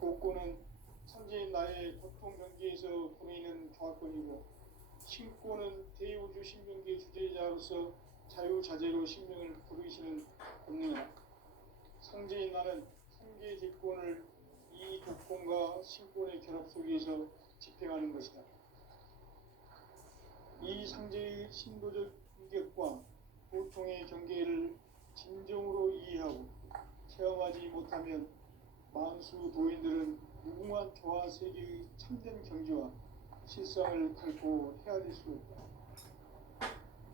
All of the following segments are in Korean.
복고는 천지인 나의 고통 경계에서 보내는 조합권이고, 신고는 대우주 신명계 주제자로서 자유자재로 신명을 부르시는 권능이다. 상제인 나는 상계 직권을 이 독권과 신권의 결합 속에서 집행하는 것이다. 이 상제의 신도적 인격과 보통의 경계를 진정으로 이해하고 체험하지 못하면 만수 도인들은 무궁한 조화 세계의 참된 경지와 실상을 결코 헤아릴 수 없다.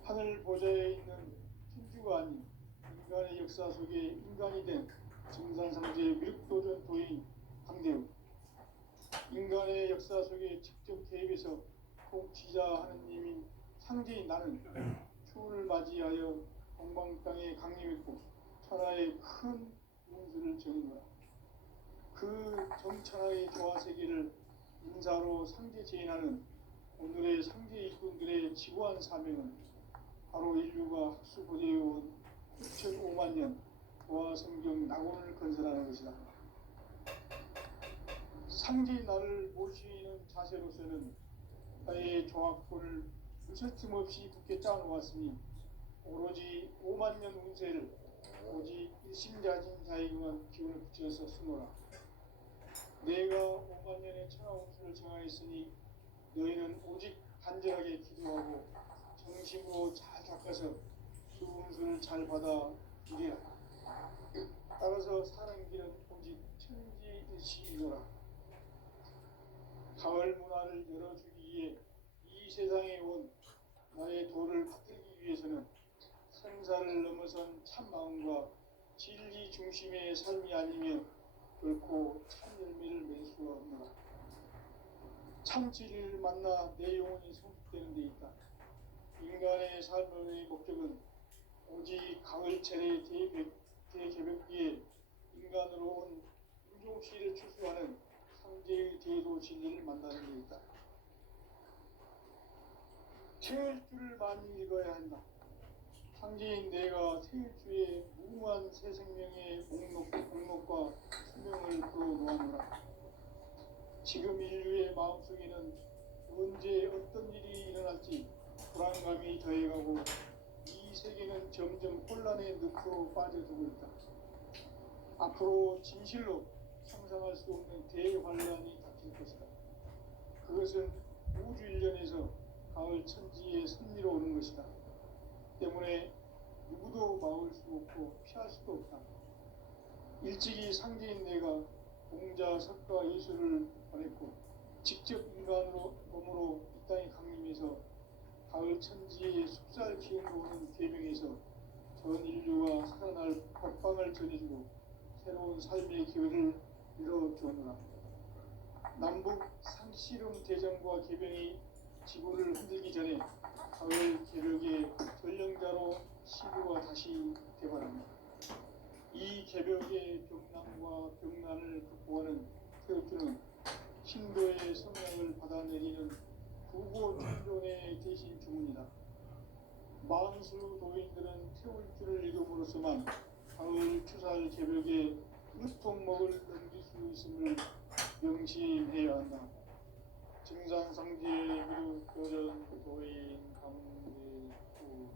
하늘 보좌에 있는 천주가 아닌 인간의 역사 속에 인간이 된 증산상제 미륵도전 도인 강대우, 인간의 역사 속에 직접 개입해서 통치자 하느님인 상제인 나는 추운을 맞이하여 동방 땅에 강림했고 천하의 큰 운수를 정인노라. 그 정천하의 조화세계를 인사로 상제 제인하는 오늘의 상제 일꾼들의 지고한 사명은 바로 인류가 학수 보재해온 6,5만 년 조화성경 낙원을 건설하는 것이다. 상제인 나를 모시는 자세로서는 나의 조합권을 무쇠틈 없이 굳게 짜놓았으니 오로지 5만 년 운세를 오직 일심자진 자에게만 기운을 붙여서 쓰노라. 내가 5만 년의 천하 운수를 정하였으니 너희는 오직 간절하게 기도하고 정심으로 잘 닦아서 그 운수를 잘 받아 이래라. 따라서 사는 길은 오직 천지일시이노라. 가을 문화를 열어주기 위해 이 세상에 온 나의 도를 받들기 위해서는 생사를 넘어선 참마음과 진리 중심의 삶이 아니면 결코 참 열매를 맺을 수가 없노라. 참 진리를 만나 내 영혼이 성숙되는 데 있다. 인간의 삶의 목적은 오직 가을철의 대개벽기에 인간으로 온 인종씨를 추수하는 상제의 대도 진리를 만나는 데 있다. 태일주를 많이 읽어야 한다. 상제인 내가 태일주의 무궁한 새 생명의 목록과 수명을 풀어놓아노라. 지금 인류의 마음속에는 언제 어떤 일이 일어날지 불안감이 더해가고 이 세계는 점점 혼란의 늪으로 빠져들고 있다. 앞으로 진실로 상상할 수 없는 대환란이 닥칠 것이다. 그것은 우주 일련에서 가을 천지의 섭리로 오는 것이다. 때문에 누구도 막을 수 없고 피할 수도 없다. 일찍이 상제인 내가 공자, 석가, 예수를 보냈고 직접 인간으로 몸으로 이 땅에 강림해서 가을 천지의 숲살 기운으로 오는 계명에서 전 인류가 살아날 법방을 전해주고 새로운 삶의 기회를 열어주었노라. 남북 상씨름 대전과 개병이 지구를 흔들기 전에 가을 개벽의 전령자로 시구가 다시 개발합니다. 이 개벽의 병난과 병난을 극복하는 태울주는 신도의 성령을 받아내리는 구고 천존의 대신 주문이다. 만수 도인들은 태울주를 읽음으로써만 가을 추살 개벽에 으통먹을 넘길 수 있음을 명심해야 한다. 증산상제 미륵도전 도인 강대우.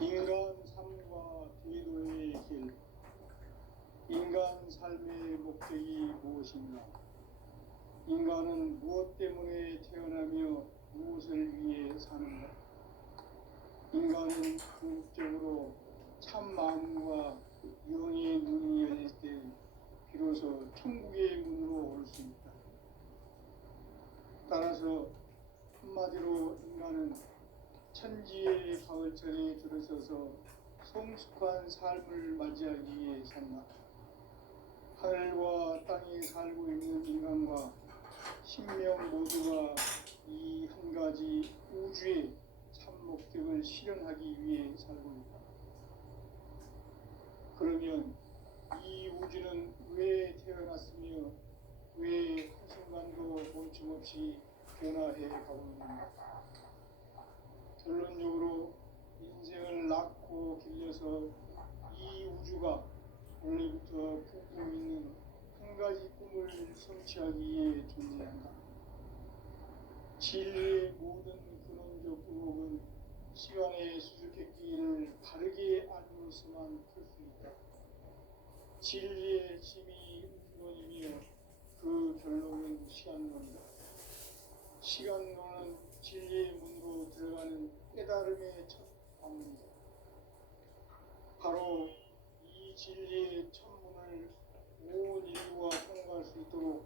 인간 삶과 대도의 길. 인간 삶의 목적이 무엇인가? 인간은 무엇 때문에 태어나며 무엇을 위해 사는가? 인간은 궁극적으로 참 마음과 영의 눈이 열릴 때 비로소 천국의 문으로 올 수 있다. 따라서 한마디로 인간은 천지의 가을철에 들어서서 성숙한 삶을 맞이하기 위해 산다. 하늘과 땅에 살고 있는 인간과 신명 모두가 이 한 가지 우주의 참 목적을 실현하기 위해 살고 있다. 그러면 이 우주는 왜 태어났으며 왜 한순간도 멈춤없이 변화해 가고 있습니다. 결론적으로 인생을 낳고 길러서 이 우주가 원래부터 품고 있는 한 가지 꿈을 성취하기 위해 존재한다. 진리의 모든 근원적 의혹은 시간의 수수께끼를 바르게 알고서만 풀 수 있다. 진리의 핵심이 근원이며 그 결론은 시간론이다. 시간론은 진리의 문으로 들어가는 깨달음의 첫 방문이다. 바로 이 진리의 첫 문을 온 인류가 통과할 수 있도록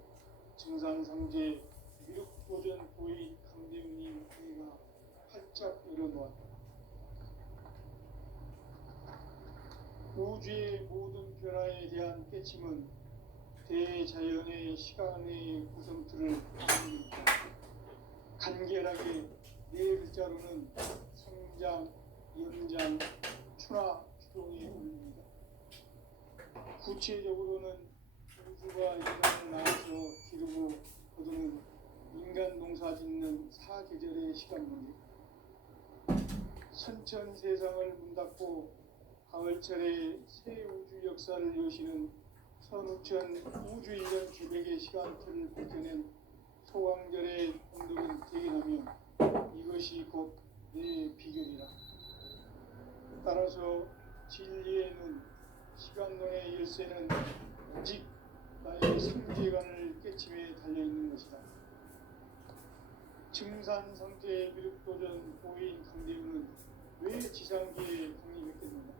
증산상제 미륵보전 보인 강대훈이 그가 활짝 열어놓았다. 우주의 모든 변화에 대한 깨침은 대자연의 시간의 구성틀을 간결하게 네 글자로는 성장, 연장, 추나 추동에 올립니다. 구체적으로는 우주가 인간을 낳아서 기르고 거두는 인간 농사 짓는 사계절의 시간 문제, 선천 세상을 문닫고 가을철에 새 우주 역사를 여시는 선우천 우주 인간 주백의 시간틀을 벗겨낸 소강절의 온도를 대견하며 이것이 곧 내 비결이라. 따라서 진리의 눈, 시간론의 열쇠는 오직 나의 상제관을 깨침에 달려있는 것이다. 증산상제 미륵도전 보인 강대훈은 왜 지상기에 강림했겠는가?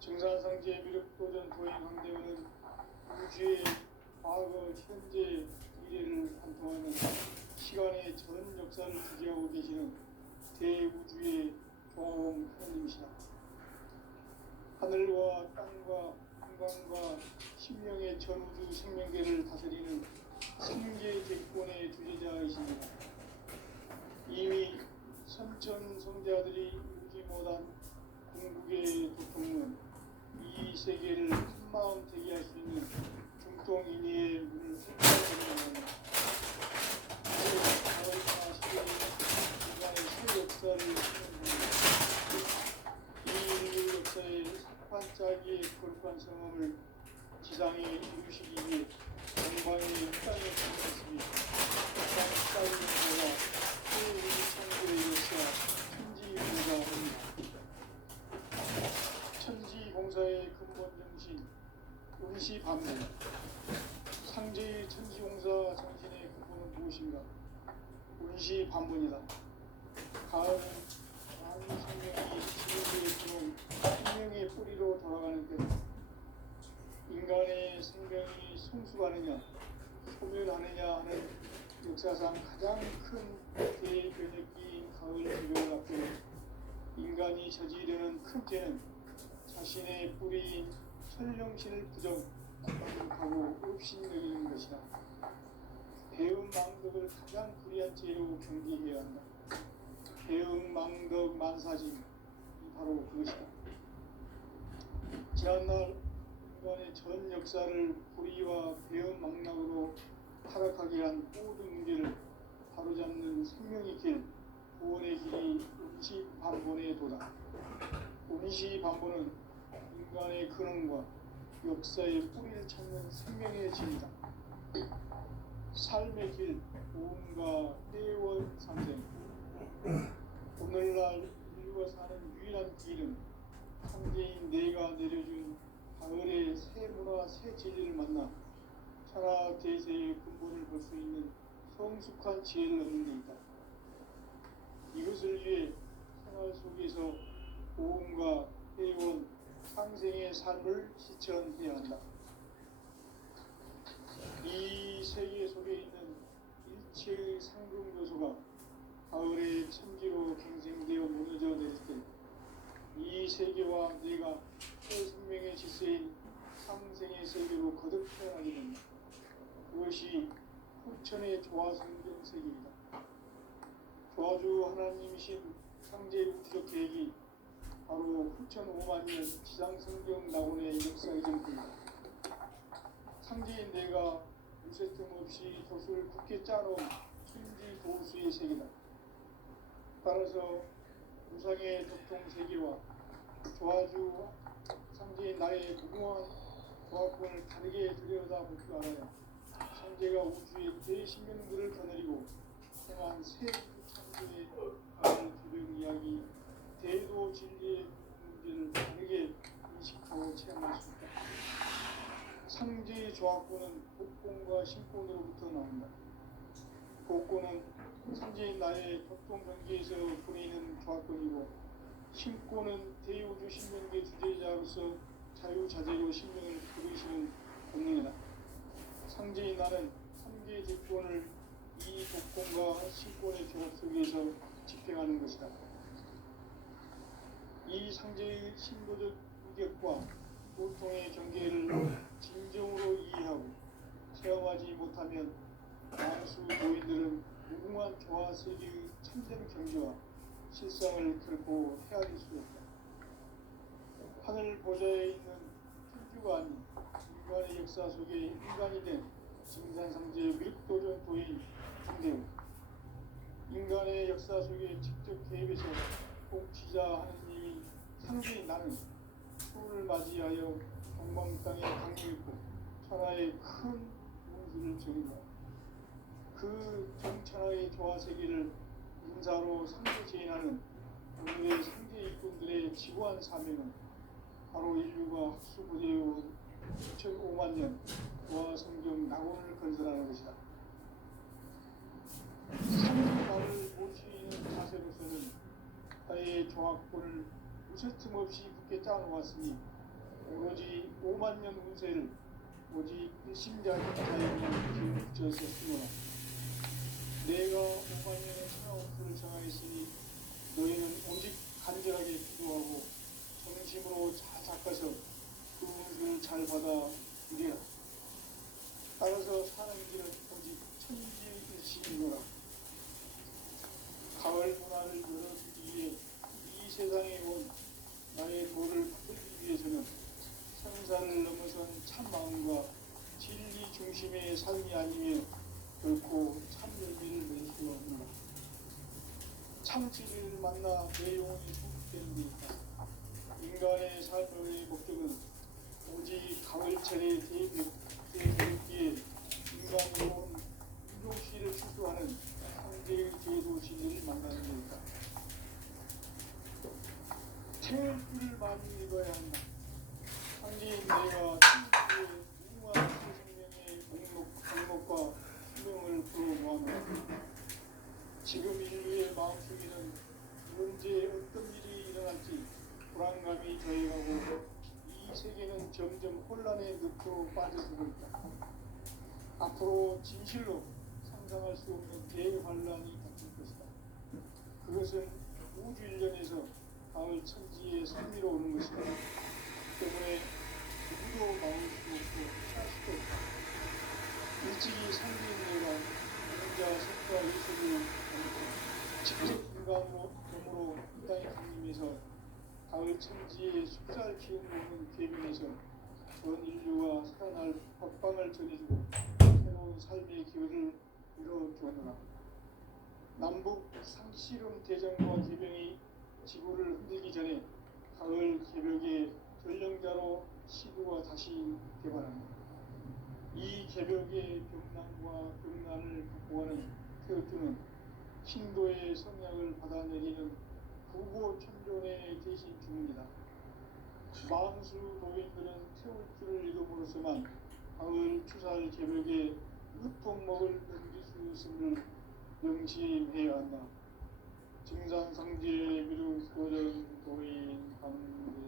증산상제 미륵도전 보인 강대훈은 우주의 과거, 현재, 미래를 관통하는 시간의 전 역사를 주재하고 계시는 대우주의 종합원 하나님이시다. 하늘과 땅과 인간과 신명의 전우주 생명계를 다스리는 생계 객권의 주재자이십니다. 이미 선천 성자들이 이루지 못한 궁극의 도통은 이 세계를 한마음 되게 할 수 있는 중동인의 문을 획파하는 가을이나 시대의 인간의 새 역사를 쓰는 이 인류 역사의 반짝이의 거룩한 성험을 지상에 이루시기 위해 영광의 땅에 주셨으니 땅 쌓이는 자가 새 우주 창조의 역사 천지공사입니다. 천지공사의 근본 정신 운시반문. 상제의 천지공사 정신의 근본은 무엇인가? 운시반문이다. 가을은 많은 생명이 지구에 들어온 생명의 뿌리로 돌아가는 때다. 인간의 생명이 성숙하느냐 소멸하느냐 하는 역사상 가장 큰 대변혁기인 가을 기별을 앞두고 인간이 저지르는 큰 죄는 자신의 뿌리인 천령신을 부정하고 없신여기는 것이다. 배움 망덕을 가장 불의한 죄로 경계해야 한다. 배움 망덕 만사진 바로 그것이다. 지난날 인간의 전 역사를 불의와 배움 망락으로 타락하게 한 모든 문제를 바로잡는 생명의 길, 구원의 길이 운시반본의 도다. 운시반본은 인간의 근원과 역사의 뿌리를 찾는 생명의 길이다. 삶의 길, 보험과 회원 상생. 오늘날 인류가 사는 유일한 길은 상제인 내가 내려준 가을의 새 문화, 새 진리를 만나 천하 대세의 근본을 볼 수 있는 성숙한 지혜를 얻는 데 있다. 이것을 위해 생활 속에서 보험과 회원, 상생의 삶을 실천해야 한다. 이 세계 속에 있는 일체의 상금 요소가 가을의 천지로 갱생되어 무너져 내릴 때 이 세계와 내가 새 생명의 질서인 상생의 세계로 거듭 태어나게 된다. 그것이 후천의 조화성경 세계이다. 조화주 하나님이신 상제 우주적 계획이 바로 후천 5만 년 지상성경 낙원의 역사의 전부이다. 상제인 내가 무쇠 틈 없이 돛을 굳게 짜놓은 심지 도수의 세계다. 따라서 우상의 도통 세계와 조아주 상제의 나의 무궁한 조합권을 다르게 들여다볼 줄 알아야 상제가 우주의 대신명들을 거느리고 행한 새 창조의 가을 기능 이야기 대도 진리의 문제를 다르게 인식하고 체험할 수 있다. 상제의 조합권은 복권과 신권으로부터 나온다. 복권은 상제인 나의 격동 경계에서 보내는 조합권이고 신권은 대우주 신명계 주제자로서 자유자재로 신명을 부르시는 본능이다. 상제인 나는 3개의 대권을 이 복권과 신권의 조합 속에서 집행하는 것이다. 이 상제의 신도적 인격과 보통의 경계를 진정으로 이해하고 체험하지 못하면 많수 노인들은 무궁한 조화세계의 참된 경지와 실상을 결코 헤아릴 수 없다. 하늘 보좌에 있는 천주가 아닌 인간의 역사 속에 인간이 된 증산상제의 밀도전 도인 상대우 인간의 역사 속에 직접 개입해서 통치자 하느님이 상제인 나는 초를 맞이하여 동방 땅에 강림했고 천하의 큰 문수를 정의하고 그 정천하의 조화세계를 인사로 상제제인하는 오늘의 상제 일꾼들의 지구한 사명은 바로 인류가 학수부대해온 2005만 년 조화성경 낙원을 건설하는 것이다. 상제만을 모시는 자세로서는 나의 조합권을 무쇠틈 없이 굳게 짜놓았으니 오로지 5만 년 운세를 오직 일심자인 자에게만 기울여서 쓰노라. 내가 5만 년의 천하옥수를 정하였으니 너희는 오직 간절하게 기도하고 정심으로 잘 닦아서 그 운수를 잘 받아 누리라. 따라서 사는 길은 오직 천지일심이노라. 가을 문화를 열어주기 위해 이 세상에 온 나의 도를 풀기 위해서는 생사를 넘어선 참 마음과 진리 중심의 삶이 아니면 결코 참 열매를 낼 수 없노라. 참 진리를 만나 내 영혼이 충족되는 데 있다. 인간의 삶의 목적은 오직 가을철의 대백기에 인간이 온 인종씨를 추수하는 상제의 제도 진리를 만나는 데 있다. 태울 줄을 많이 읽어야 한다. 상제인 내가 천주의 무궁한 생명의 목록과 수명을 풀어모아놓았다. 지금 인류의 마음속에는 언제 어떤 일이 일어날지 불안감이 더해가고 이 세계는 점점 혼란의 늪으로 빠져들고 있다. 앞으로 진실로 상상할 수 없는 대환란이 닥칠 것이다. 그것은 우주 일련에서 가을 천지의 선미로 오는 것이다. 때문에 누구도 막을 수 없고 피할 수도 없다. 일찍이 상대인 내가 인자 색과 예수를 직접 인간으로 몸으로 이 땅에 강림해서 가을 천지의 숫살 키우는 계명에서 전 인류가 살아날 법방을 전해주고 새로운 삶의 기회를 이뤄주었노라. 남북 상실험 대전과 개병이 지구를 흔들기 전에 가을 개벽의 전령자로 시도가 다시 개발합니다. 이 개벽의 병난과 병난을 극복하는 태어주는 신도의 성약을 받아내리는 부고천존의 대신 주문이다. 만수 도인들은 태울 줄을 읽음으로써만 가을 추살 개벽의 으통먹을 넘길 수 있음을 명심해야 한다. 증산상제 미륵 도전 도인 강대구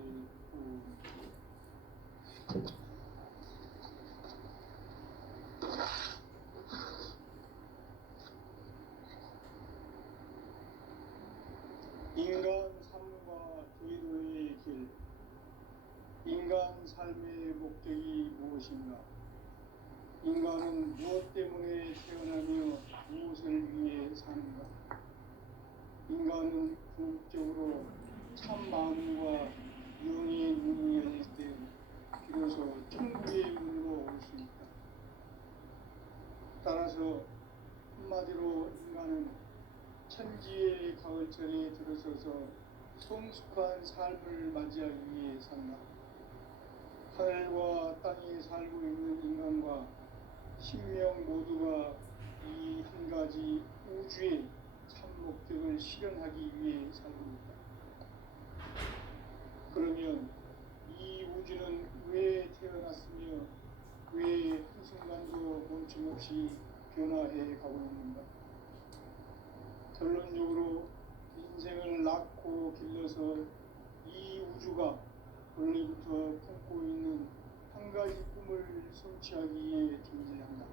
인간 삶과 제도의 길. 인간 삶의 목적이 무엇인가? 인간은 무엇 때문에 태어나며 무엇을 위해 사는가? 인간은 궁극적으로 참 마음과 영의 눈이 열릴 때 비로소 천국의 문으로 올 수 있다. 따라서 한마디로 그래서 인간은 천지의 가을철에 들어서서 성숙한 삶을 맞이하기 위해 산다. 하늘과 땅에 살고 있는 인간과 신명 모두가 이 한 가지 우주의 참 목적을 실현하기 위해 살고 있다. 그러면 이 우주는 왜 태어났으며 왜 한순간도 멈춤없이 변화해 가고 있는가? 결론적으로 인생을 낳고 길러서 이 우주가 원래부터 품고 있는 한 가지 꿈을 성취하기 위해 존재한다.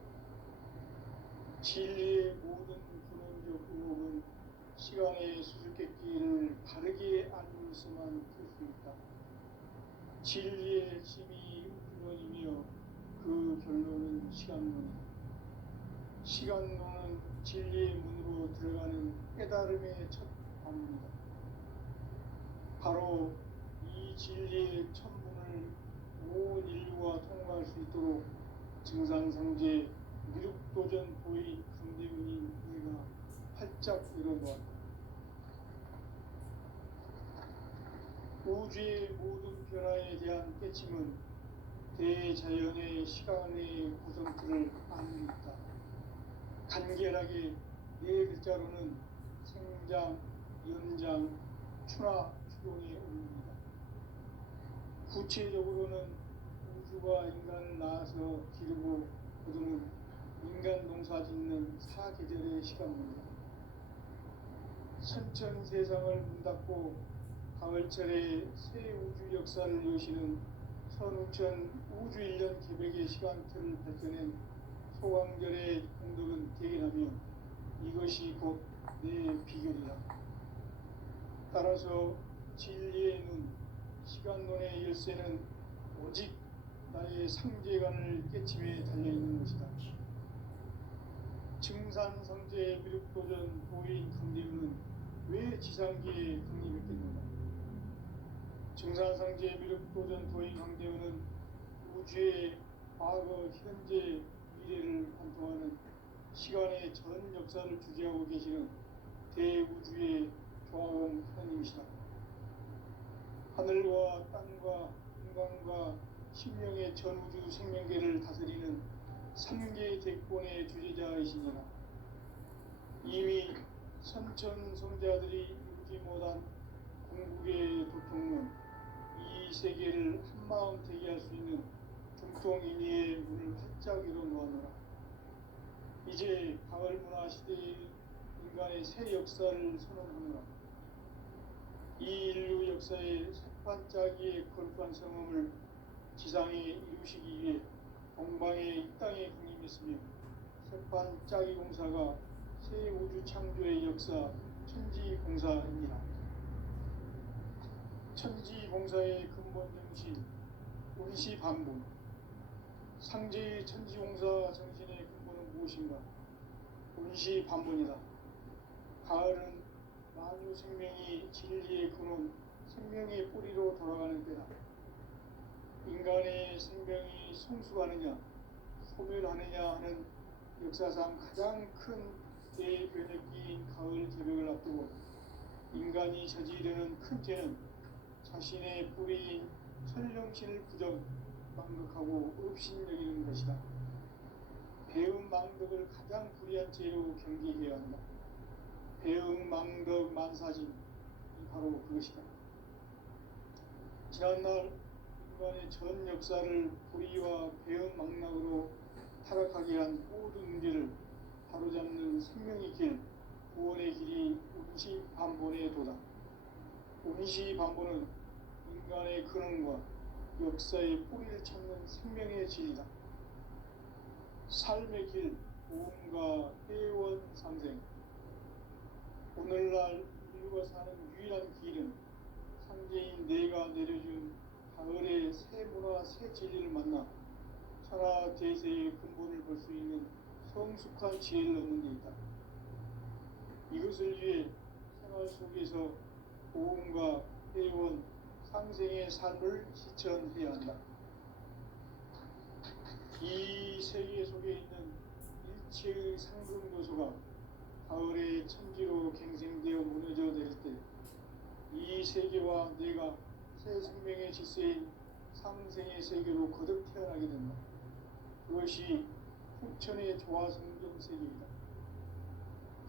진리의 모든 근원적 의혹은 시간의 수수께끼를 바르게 알면서만 풀 수 있다. 진리의 핵심이 근원이며 그 결론은 시간론이다. 시간론은 진리의 문으로 들어가는 깨달음의 첫 관문이다. 바로 이 진리의 천문을 온 인류가 통과할 수 있도록 증산성제 미륵도전 도의 강대문인 내가 활짝 열어놓았다. 우주의 모든 변화에 대한 깨침은 대자연의 시간의 구성틀을 아닙니다. 간결하게 네 글자로는 생장, 연장, 추나 추동의 의미입니다. 구체적으로는 우주가 인간을 낳아서 기르고 거두는 인간 농사 짓는 사계절의 시간입니다. 선천 세상을 문 닫고 가을철에 새 우주 역사를 여시는 선우천 우주 1년 계백의 시간틀을 밝혀낸 소강절의 공덕은 대견하며 이것이 곧 내 비결이다. 따라서 진리의 눈, 시간론의 열쇠는 오직 나의 상제관을 깨침에 달려있는 것이다. 증산성제 미륵도전 도인 강대문은 왜 지상계에 강림했겠는가? 증산성제 미륵도전 도인 강대문은 우주의 과거, 현재, 미래를 관통하는 시간의 전 역사를 주재하고 계시는 대우주의 조화원 하나님이시다. 하늘과 땅과 인간과 신명의 전우주 생명계를 다스리는 3개 대권의 주제자이시니라. 이미 선천성자들이 이루지 못한 궁극의 도통론, 이 세계를 한마음 되게 할 수 있는 중통인의의 문을 활짝 열어놓았노라. 이제 가을 문화 시대의 인간의 새 역사를 선언하노라. 이 인류 역사의 색반짝이의 거룩한 성험을 지상에 이루시기 위해 동방의 이 땅에 강림했으며 색반짝이 공사가 새 우주 창조의 역사 천지공사입니다. 천지공사의 근본 정신 운시반분. 상제의 천지공사 정신의 근본은 무엇인가? 운시반분이다. 가을은 만유 생명이 진리의 근원, 생명의 뿌리로 돌아가는 때다. 인간의 생명이 성숙하느냐, 소멸하느냐 하는 역사상 가장 큰 대변혁기인 가을 개벽을 앞두고 인간이 저지르는 큰 죄는 자신의 뿌리인 설령신을 부정, 망극하고 업신여기는 것이다. 배음 망덕을 가장 불의한 죄로 경계해야 한다. 배음 망덕 만사진, 바로 그것이다. 지난날 인간의 전 역사를 불의와 배음 망락으로 타락하게 한 모든 문제를 바로잡는 생명의 길, 구원의 길이 운시반본의 도다. 운시반본은 인간의 근원과 역사의 뿌리를 찾는 생명의 진리다. 삶의 길, 보험과 회원 상생. 오늘날 인류가 사는 유일한 길은 상제인 내가 내려준 가을의 새 문화, 새 진리를 만나 천하 대세의 근본을 볼 수 있는 성숙한 지혜를 얻는 데 있다. 이것을 위해 생활 속에서 보험과 회원, 상생의 삶을 실천해야 한다. 이 세계 속에 있는 일체의 상금 요소가 이 세계와 내가 새 생명의 질서인 상생의 세계로 거듭 태어나게 된다. 그것이 후천의 조화성경 세계이다.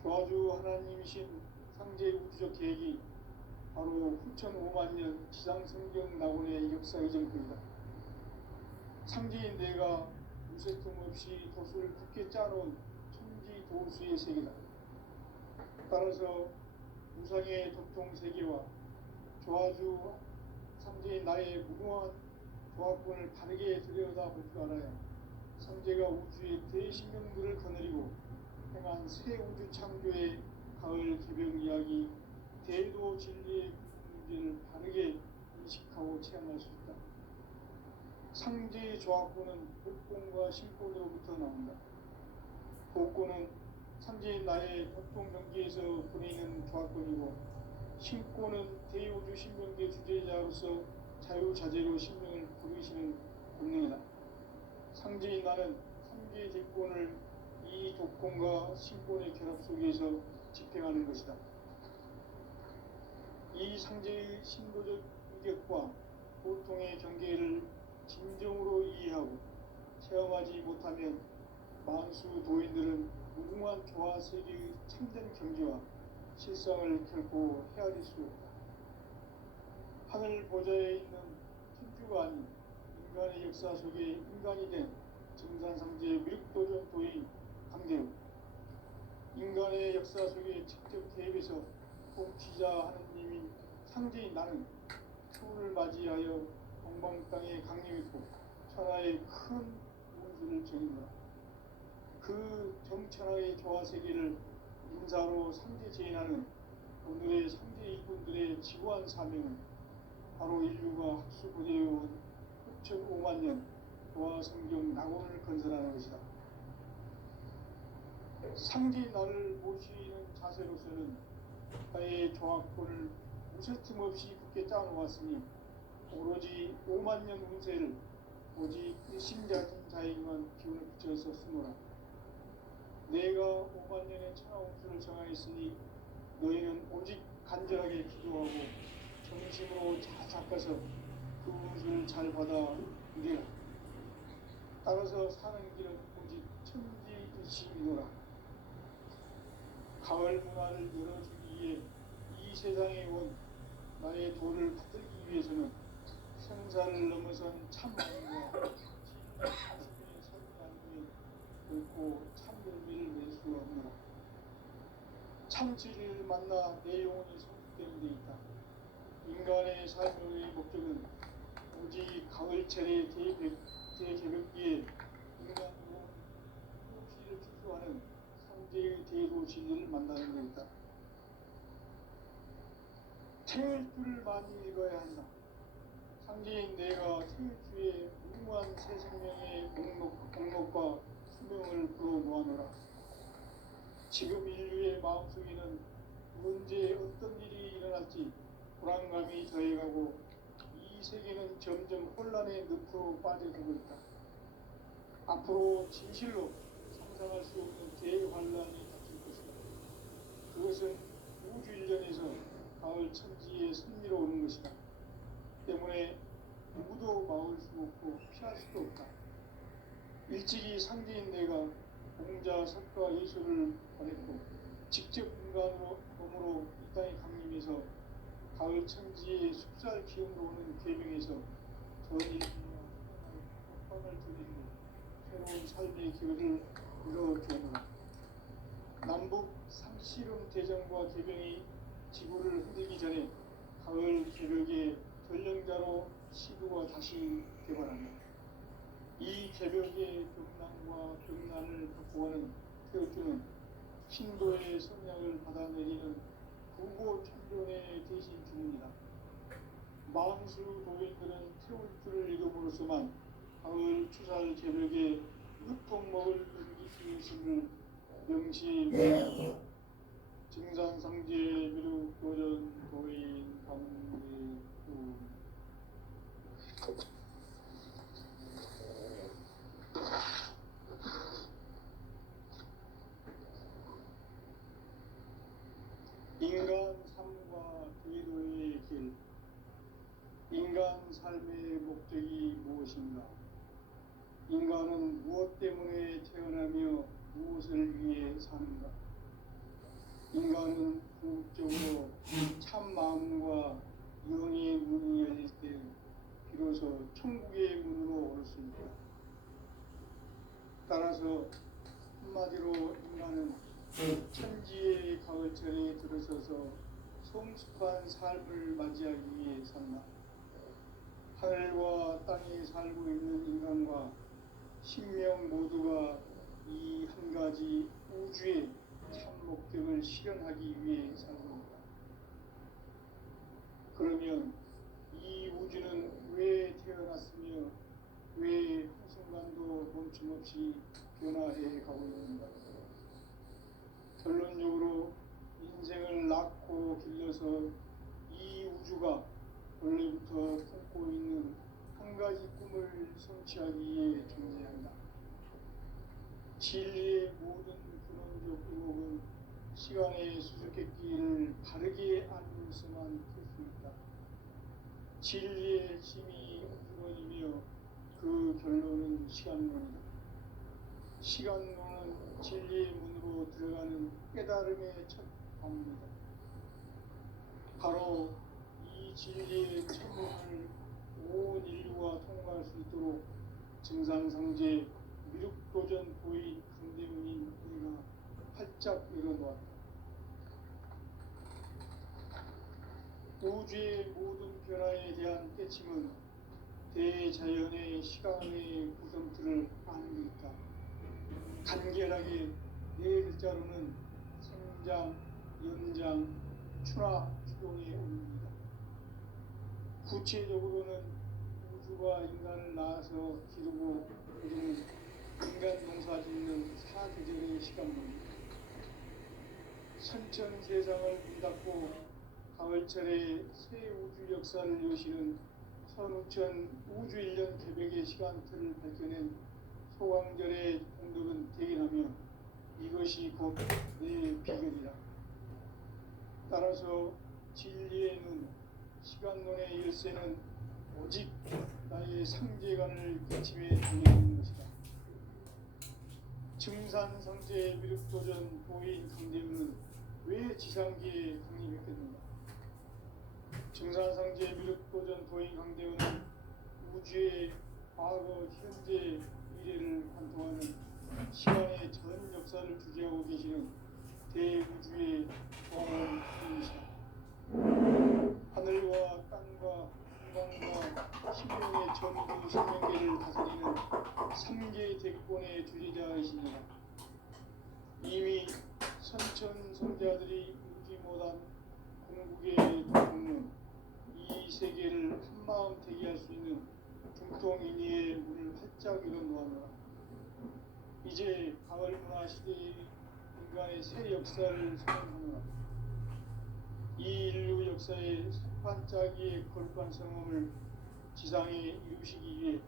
조화주 하나님이신 상제의 우주적 계획이 바로 후천 5만년 지상성경 낙원의 역사 이전입니다. 상제인 내가 무쇠통 없이 도수를 굳게 짜놓은 천지 도수의 세계다. 따라서 무상의 도통 세계와 조화주 상제인 나의 무궁한 조화권을 바르게 들여다볼 줄 알아야 상제가 우주의 대신명들을 거느리고 행한 새 우주 창조의 가을 개벽 이야기 대도 진리의 문제를 바르게 인식하고 체험할 수 있다. 상제의 조화권은 복권과 신권으로부터 나온다. 복권은 상제인 나의 보통 경계에서 보내는 조화권이고, 신권은 대우주 신명계 주제자로서 자유자재로 신명을 부르시는 본능이다. 상제인 나는 상제의 대권을 이 독권과 신권의 결합 속에서 집행하는 것이다. 이 상제의 신도적 인격과 보통의 경계를 진정으로 이해하고 체험하지 못하면 만수 도인들은 무궁한 조화 세계의 참된 경지와 실상을 결코 헤아릴 수 없다. 하늘 보좌에 있는 천주가 아닌 인간의 역사 속에 인간이 된 증산상제의 미륵도전 도인 강대우, 인간의 역사 속에 직접 개입해서 통치자 하느님인 상제인 나는 추운을 맞이하여 동방 땅에 강림했고 천하의 큰 운수를 정인다. 그 정천하의 조화 세계를 인사로 상제 제인하는 오늘의 상제 일꾼들의 지구한 사명은 바로 인류가 학수부대해온 6,5만 년 조화 성경 낙원을 건설하는 것이다. 상제인 나를 모시는 자세로서는 나의 조화권을 무쇠틈 없이 굳게 짜놓았으니 오로지 5만 년 운세를 오직 일심자진 자에게만 기운을 붙여서 쓰노라. 내가 5만 년의 천하 운수를 정하였으니 너희는 오직 간절하게 기도하고 정심으로 닦아서 그 운수를 잘 받아 누리라. 따라서 사는 길은 오직 천지일심이노라. 가을 문화를 열어주기 위해 이 세상에 온 나의 도를 붙들기 위해서는 생사를 넘어선 참마음과 진리의 삶이 아니면 결코 참 열매를 낼 수 없노라. 참 진리를 만나 내 영혼이 성숙되는 데 있다. 인간의 삶의 목적은 오직 가을철의 대개벽기에 인간 영혼 수없이를 축소하는 상제의 대도 진리를 만나는 데 있다. 태일주를 많이 읽어야 한다. 상제인 내가 태일주의 무궁한 새 생명의 목록과 수명을 불어놓아노라. 지금 인류의 마음속에는 언제 어떤 일이 일어날지 불안감이 더해가고 이 세계는 점점 혼란의 늪으로 빠져들고 있다. 앞으로 진실로 상상할 수 없는 대환란이 닥칠 것이다. 그것은 우주 일련에서 가을 천지에 승리로 오는 것이다. 때문에 누구도 막을 수 없고 피할 수도 없다. 일찍이 상제인 내가 공자, 석가, 예수를 보냈고 직접 인간으로 몸으로 이 땅에 강림해서 가을 천지의 숲살 기운으로 오는 계명에서 전 인류와 협방을 드리는 새로운 삶의 기회를 이뤄주노라. 남북 상씨름 대전과 개병이 지구를 흔들기 전에 가을 개벽의 전령자로 시도가 다시 개발한다. 이 개벽의 병난과 병난을 극복하는 태어주는 신도의 성량을 받아내리는 구고 천존의 대신 주문이다. 만수 도인들은 태울주를 이름으로서만 가을 추살 개벽의 흑통먹을 넘길 수 있음을 명시합니다. 증산상제 미륵도전 도인 강대우. 인간 삶과 대도의 길. 인간 삶의 목적이 무엇인가? 인간은 무엇 때문에 태어나며 무엇을 위해 사는가? 인간은 궁극적으로 참 마음과 영의 문이 열릴 때 비로소 천국의 문으로 올 수 있다. 따라서 한마디로 인간은 천지의 가을철에 들어서서 성숙한 삶을 맞이하기 위해 산다. 하늘과 땅에 살고 있는 인간과 신명 모두가 이 한 가지 우주의 참 목적을 실현하기 위해 살고 있다. 그러면 이 우주는 왜 태어났으며 왜 한순간도 멈춤없이 변화해 가고 있는가? 결론적으로 인생을 낳고 길러서 이 우주가 원래부터 품고 있는 한 가지 꿈을 성취하기 위해 존재한다. 진리의 모든 근원적 의혹은 시간의 수수께끼를 바르게 알면서만 풀 수 있다. 진리의 힘이 우주론이며 그 결론은 시간론이다. 시간론은 진리의 문으로 들어가는 깨달음의 첫 방문이다. 바로 이 진리의 천문을 온 인류가 통과할 수 있도록 증산상제 미륵도전 보인 강대문인 우리가 활짝 열어놓았다. 우주의 모든 변화에 대한 깨침은 대자연의 시간의 구성틀을 아는 데 있다. 간결하게 네 글자로는 생장, 연장, 추락, 추동의 원리입니다. 구체적으로는 우주가 인간을 낳아서 기르고 우리는 인간 농사 짓는 사계절의 시간입니다. 선천 세상을 문 닫고 가을철에 새 우주 역사를 여시는 선우천 우주 1년 개백의 시간틀을 밝혀낸 소강절의 공덕은 대견하며 이것이 곧 내 비결이라. 따라서 진리의 눈, 시간론의 열쇠는 오직 나의 상제관을 깨침에 달려있는 것이다. 증산상제의 미륵도전 보인 강대문은 왜 지상기에 강림했겠는가? 증산상제의 미륵도전 보인 강대문은 우주의 과거, 현재, 미래를 관통하는 시간의 전 역사를 주재하고 계시는 대우주의 왕원이시다. 하늘과 땅과 인간과 신명의 전구 생명계를 다스리는 3개 대권의 주재자이시니라. 이미 선천성자들이 읽지 못한 궁극의 동문 이 세계를 한마음 대기할 수 있는 중통인의의 문을 활짝 열어놓았노라. 이제 가을 문화 시대의 인간의 새 역사를 선언하노라. 이 인류 역사의 반짝이의 거룩한 성험을 지상에 이루시기 위해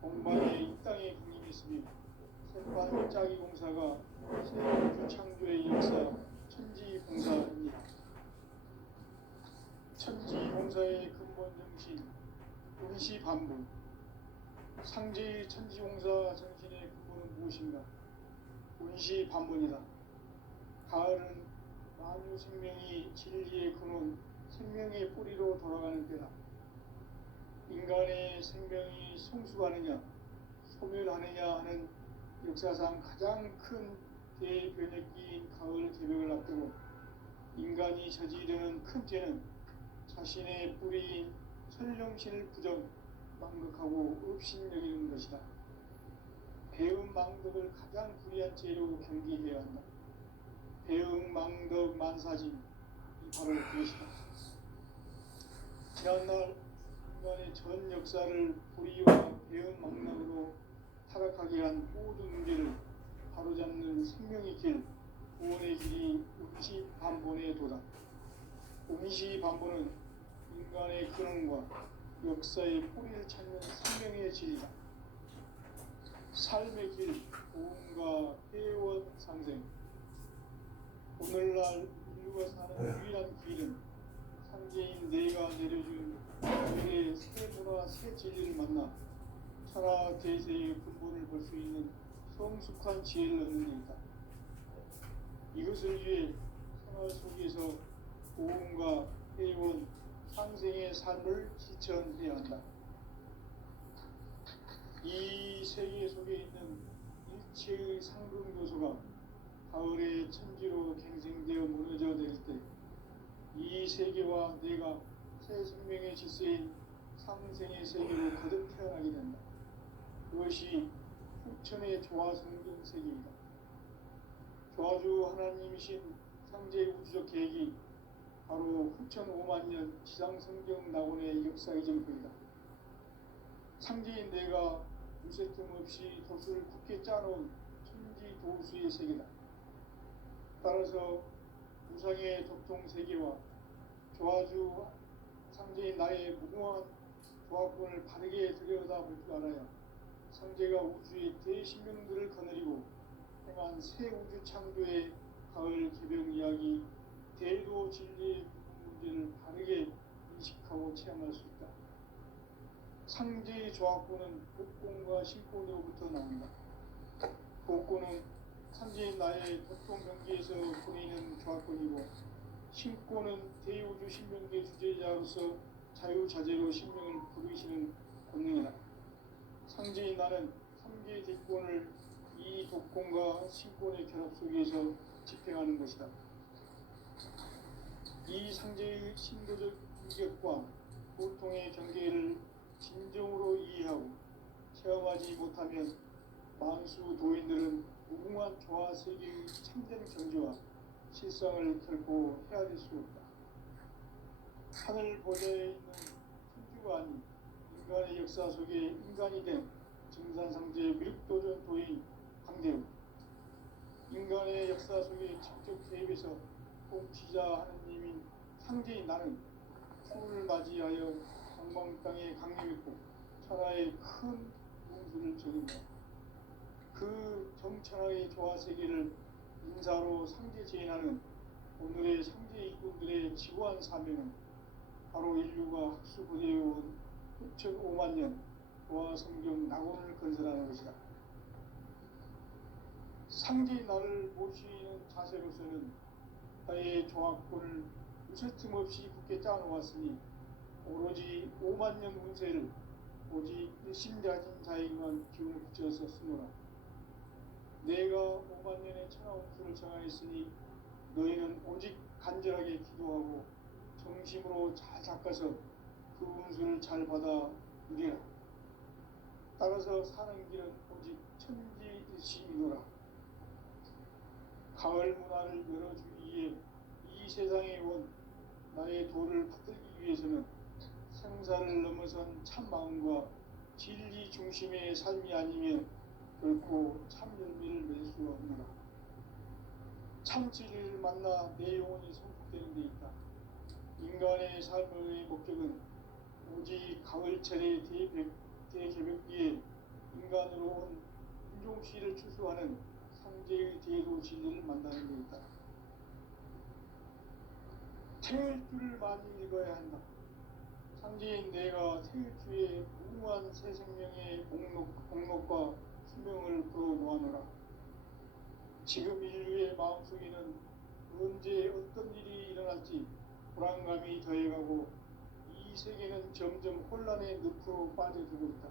공방에 이 땅에 강림했으며 반짝이 공사가 새 우주 창조의 역사 천지공사입니다. 천지공사의 근본 정신 운시반분. 상제의 천지공사 정신의 근본은 무엇인가? 운시반분이다. 가을은 만유 생명이 진리의 근원, 생명의 뿌리로 돌아가는 때다. 인간의 생명이 성숙하느냐, 소멸하느냐 하는 역사상 가장 큰 대변혁기인 가을 개벽을 앞두고 인간이 저지르는 큰 죄는 자신의 뿌리인 설령신을 부정, 망극하고 업신여기는 것이다. 배음 망덕을 가장 불의한 죄로 경계해야 한다. 배음 망덕 만사진, 이 바로 그것이다. 지난날 인간의 전 역사를 불의와 배음 망덕으로 타락하게 한 모든 문제를 바로잡는 생명의 길, 구원의 길이 운시반본에 도다. 운시반본은 인간의 근원과 역사의 뿌리를 찾는 생명의 진리다. 삶의 길, 고음과 회원 상생. 오늘날 인류가 사는 유일한 길은 상제인 내가 내려준 하늘의 새 문화 새 진리를 만나 천하 대세의 근본을 볼 수 있는 성숙한 지혜를 얻는 데 있다. 이것을 위해 생활 속에서 고음과 회원, 상생의 삶을 실천해야 한다. 이 세계 속에 있는 일체의 상승도소가 가을의 천지로 갱생되어 무너져 내릴 때 이 세계와 내가 새 생명의 질서인 상생의 세계로 거듭 태어나게 된다. 그것이 후천의 조화성경 세계이다. 조화주 하나님이신 상제의 우주적 계획이 바로 후천 5만 년 지상성경 낙원의 역사의 정토이다. 상제인 내가 무쇠틈 없이 도수를 굳게 짜놓은 천지 도수의 세계다. 따라서 우상의 도통 세계와 조화주 상제인 나의 무궁한 조화권을 바르게 들여다볼 줄 알아야 상제가 우주의 대신명들을 거느리고 행한 새 우주 창조의 가을 개병 이야기 대도 진리의 문제를 바르게 인식하고 체험할 수 있다. 상제의 조화권은 복권과 신권으로부터 나온다. 복권은 상제인 나의 도통 경계에서 보이는 조화권이고, 신권은 대우주 신명계 주제자로서 자유자재로 신명을 부르시는 권능이다. 상제인 나는 3개의 대권을 이 독권과 신권의 결합 속에서 집행하는 것이다. 이 상제의 신도적 인격과 보통의 경계를 진정으로 이해하고 체험하지 못하면 만수 도인들은 무궁한 조화 세계의 참된 경지와 실상을 결코 헤아릴 수 없다. 하늘 보좌에 있는 천주가 아닌 인간의 역사 속에 인간이 된 증산상제 미륵도전 도인 강대우, 인간의 역사 속에 직접 개입해서 통치자 하느님인 상제인 나는 추운을 맞이하여 방방 땅에 강림했고 천하의 큰 문수를 적인다. 그 정천하의 조화 세계를 인사로 상제 제인하는 오늘의 상제 일꾼들의 지구한 사명은 바로 인류가 학수고대해온 후천 5만 년 조화 성경 낙원을 건설하는 것이다. 상제인 나를 모시는 자세로서는 나의 조화권을 무쇠틈 없이 굳게 짜놓았으니 오로지 5만 년 운세를 오직 일심자진 자에게만 기운을 붙여서 쓰노라. 내가 5만 년의 천하 운수를 정하였으니 너희는 오직 간절하게 기도하고 정심으로 잘 닦아서 그 운수를 잘 받아 누리라. 따라서 사는 길은 오직 천지일심이노라. 가을 문화를 열어주기 위해 이 세상에 온 나의 도를 받들기 위해서는 생사를 넘어선 참 마음과 진리 중심의 삶이 아니면 결코 참 열매를 맺을 수가 없노라. 참 진리를 만나 내 영혼이 성숙되는 데 있다. 인간의 삶의 목적은 오직 가을철의 대개벽기에 인간으로 온 인종시를 추수하는 상제의 대도 진리를 만나는 데 있다. 태일주를 많이 읽어야 한다. 상제인 내가 태일주의 무궁한 새 생명의 목록과 수명을 풀어놓아노라. 지금 인류의 마음속에는 언제 어떤 일이 일어날지 불안감이 더해가고 이 세계는 점점 혼란의 늪으로 빠져들고 있다.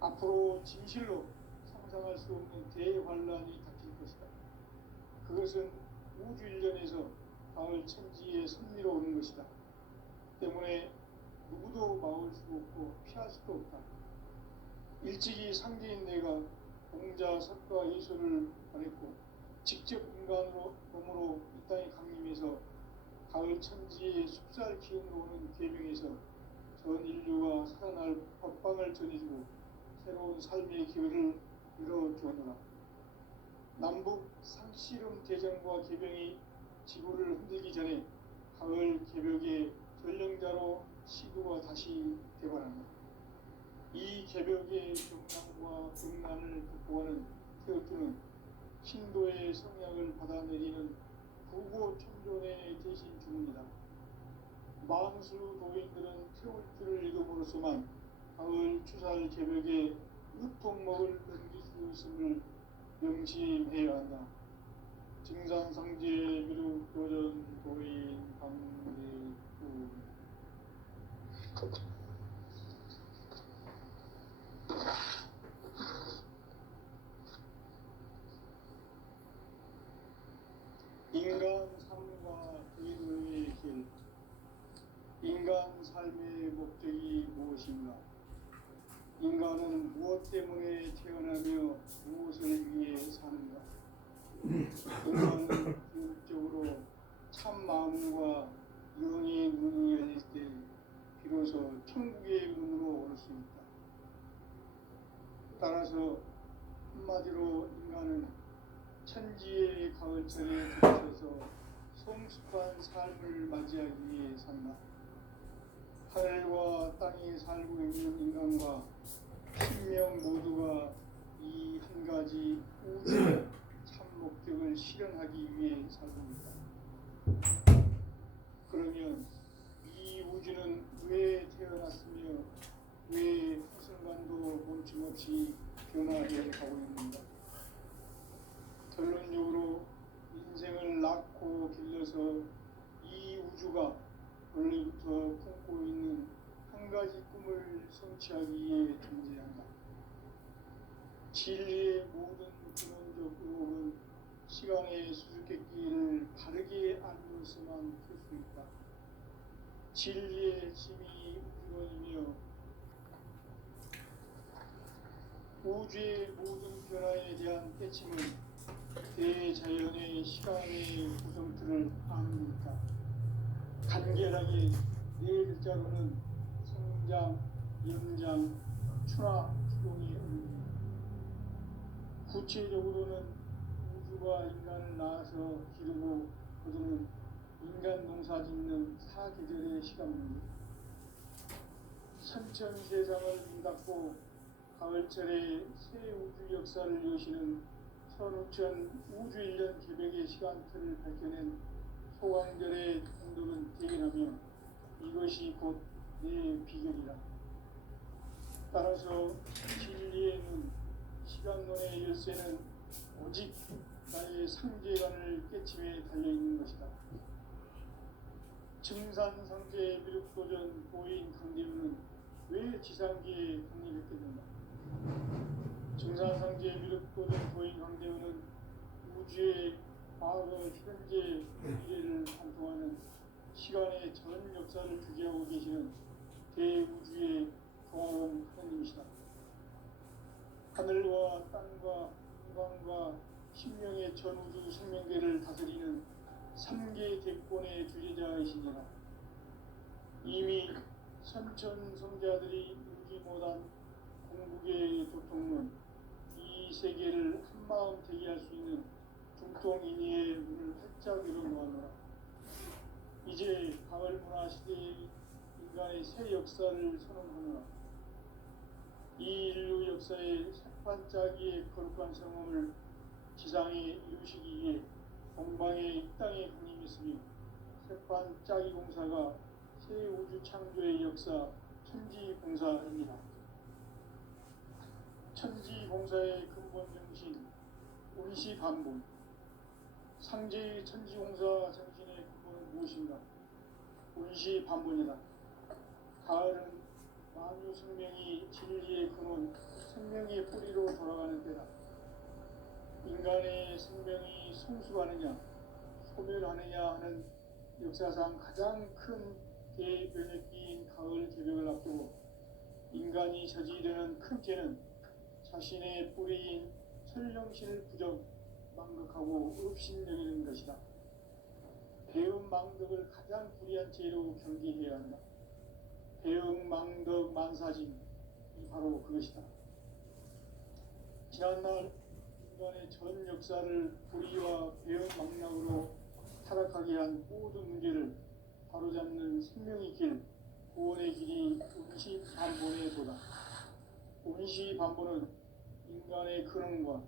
앞으로 진실로 상상할 수 없는 대환란이 닥칠 것이다. 그것은 우주 일련에서 가을 천지의 섭리로 오는 것이다. 때문에 누구도 막을 수 없고 피할 수도 없다. 일찍이 상제인 내가 공자, 석가, 예술을 보냈고 직접 인간으로 몸으로 이 땅에 강림해서 가을 천지의 숲살 기운으로 오는 계명에서 전 인류가 살아날 법방을 전해주고 새로운 삶의 기회를 이뤄주노라. 남북 상씨름 대전과 개병이 지구를 흔들기 전에 가을 개벽의 전령자로 시구가 다시 되관한다. 이 개벽의 경랑과 경난을 극복하는 태어주는 신도의 성약을 받아내리는 부고 천존의 대신 주문이다. 만수 도인들은 태울줄을 읽음으로써만 가을 추살 개벽에 으통먹을 넘길 수 있음을 명심해야 한다. 증산상제 미륵 도전 도인 강대구. 인간 삶과 인의 길. 인간 삶의 목적이 무엇인가? 인간은 무엇 때문에 태어나며 무엇을 위해 사는가? 인간은 궁극적으로 참 마음과 영의 눈이 열릴 때 비로소 천국의 눈으로 올 수 있다. 따라서 한마디로 인간은 천지의 가을철에 들어서서 성숙한 삶을 맞이하기 위해 산다. 하늘과 땅에 살고 있는 인간과 생명 모두가 이 한 가지 우주의 참 목적을 실현하기 위해 살고 있다. 그러면 이 우주는 왜 태어났으며 왜 한순간도 멈춤없이 변화해 가고 있는가? 결론적으로 인생을 낳고 길러서 이 우주가 원래부터 품고 있는 한 가지 꿈을 성취하기 위해 존재한다. 진리의 모든 근원적 의혹은 시간의 수수께끼를 바르게 알면서만 풀 수 있다. 진리의 핵심이 우주론이며 우주의 모든 변화에 대한 깨침은 대자연의 시간의 구성틀을 아닙니까? 간결하게 네 글자로는 성장, 연장, 출화, 추동의 의미입니다. 구체적으로는 우주가 인간을 낳아서 기르고 거두는 인간 농사 짓는 사계절의 시간입니다. 선천 세상을 문 닫고 가을철에 새 우주 역사를 여시는 선우천 우주 1년 개벽의 시간틀을 밝혀낸 소강절의 공덕은 대견하며 이것이 곧 내 비결이라. 따라서 진리의 눈, 시간론의 열쇠는 오직 나의 상제관을 깨침에 달려있는 것이다. 증산상제 미륵도전 보인 강대우는 왜 지상기에 강림했겠는가? 증산상제 미륵도전 보인 강대우는 우주의 과거, 현재, 미래를 관통하는 시간의 전 역사를 주재하고 계시는 대우주의 고아원 하느님이시다. 하늘과 땅과 인간과 신명의 전우주 생명계를 다스리는 3개 대권의 주제자이시니라. 이미 선천성자들이 울지 못한 공국의 도통문, 이 세계를 한마음 되게 할 수 있는 중통인의의 문을 활짝 열어놓았노라. 이제 가을 문화 시대의 인간의 새 역사를 선언하노라. 이 인류 역사의 색반짝이의 거룩한 성험을 지상에 이루시기 위해 동방의 이 땅에 강림했으며 색반짝이 공사가 새 우주 창조의 역사 천지공사입니다. 천지공사의 근본 정신 운시반본. 상제의 천지공사 정신의 근본은 무엇인가? 운시반본이다. 가을은 만유 생명이 진리의 근원, 생명의 뿌리로 돌아가는 때다. 인간의 생명이 성숙하느냐, 소멸하느냐 하는 역사상 가장 큰 대변혁기인 가을 개벽을 앞두고 인간이 저지르는 큰 죄는 자신의 뿌리인 설령신을 부정, 망극하고 업신여기는 것이다. 배움 망덕을 가장 불의한 죄로 경계해야 한다. 배움 망덕 만사짐이 바로 그것이다. 지난날 인간의 전 역사를 불의와 배움 망락으로 타락하게 한 모든 문제를 바로잡는 생명의 길, 구원의 길이 운시반본의 도다. 운시반본은 인간의 근원과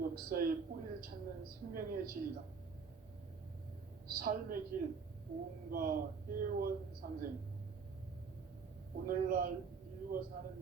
역사의 뿌리를 찾는 생명의 진리다. 삶의 길, 보험과 회원상식 오늘날 인류가 사는